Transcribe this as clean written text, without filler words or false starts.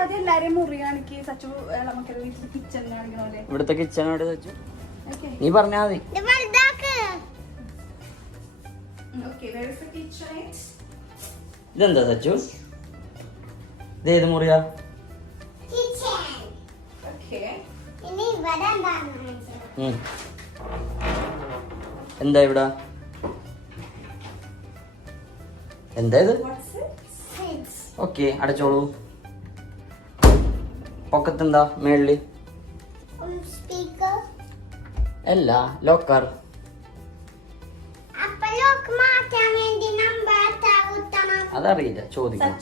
ആദ്യം എല്ലാരെയും മുറി കാണിക്ക് സച്ചു. നമുക്ക് വീട്ടിൽ കിച്ചൺ കാണിക്കണല്ലേ? ഇവിടുത്തെ കിച്ചണോട് സച്ചു നീ പറഞ്ഞാ മതി. ഇതെന്താ സച്ചു? ഇതേത് മുറിയാ? എന്താ ഇവിടെ? എന്താ ഇത്? ഓക്കെ, അടച്ചോളൂ. പൊക്കത്തെന്താ? മേളില് അല്ല, ലോക്കർ. അതറിയില്ല, ചോദിക്കണം.